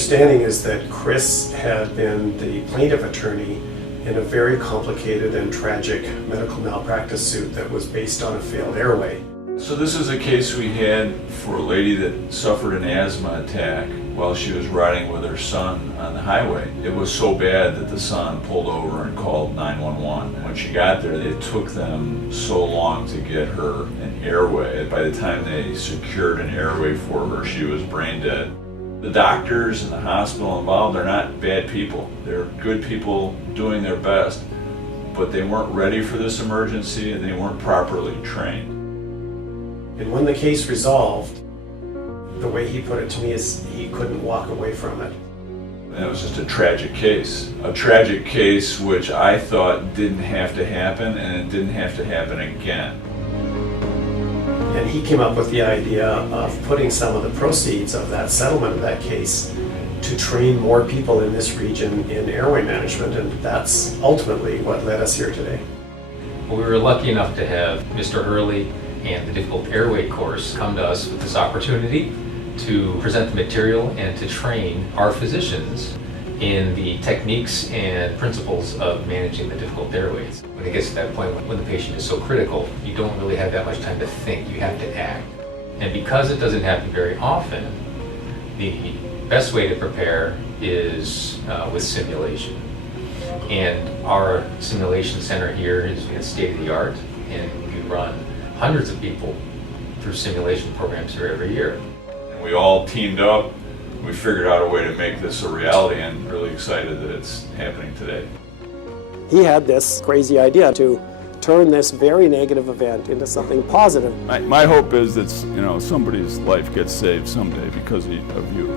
understanding is that Chris had been the plaintiff attorney in a very complicated and tragic medical malpractice suit that was based on a failed airway. So this is a case we had for a lady that suffered an asthma attack while she was riding with her son on the highway. It was so bad that the son pulled over and called 911. When she got there, it took them so long to get her an airway. By the time they secured an airway for her, she was brain dead. The doctors and the hospital involved are not bad people. They're good people doing their best, but they weren't ready for this emergency and they weren't properly trained. And when the case resolved, the way he put it to me is he couldn't walk away from it. And it was just a tragic case. A tragic case which I thought didn't have to happen, and it didn't have to happen again. And he came up with the idea of putting some of the proceeds of that settlement of that case to train more people in this region in airway management, and that's ultimately what led us here today. Well, we were lucky enough to have Mr. Hurley and the Difficult Airways Course come to us with this opportunity to present the material and to train our physicians in the techniques and principles of managing the difficult airways. When it gets to that point when the patient is so critical, you don't really have that much time to think, you have to act. And because it doesn't happen very often, the best way to prepare is with simulation. And our simulation center here is state of the art, and we run hundreds of people through simulation programs here every year. And we all teamed up, we figured out a way to make this a reality, and really excited that it's happening today. He had this crazy idea to turn this very negative event into something positive. My hope is that somebody's life gets saved someday because of you.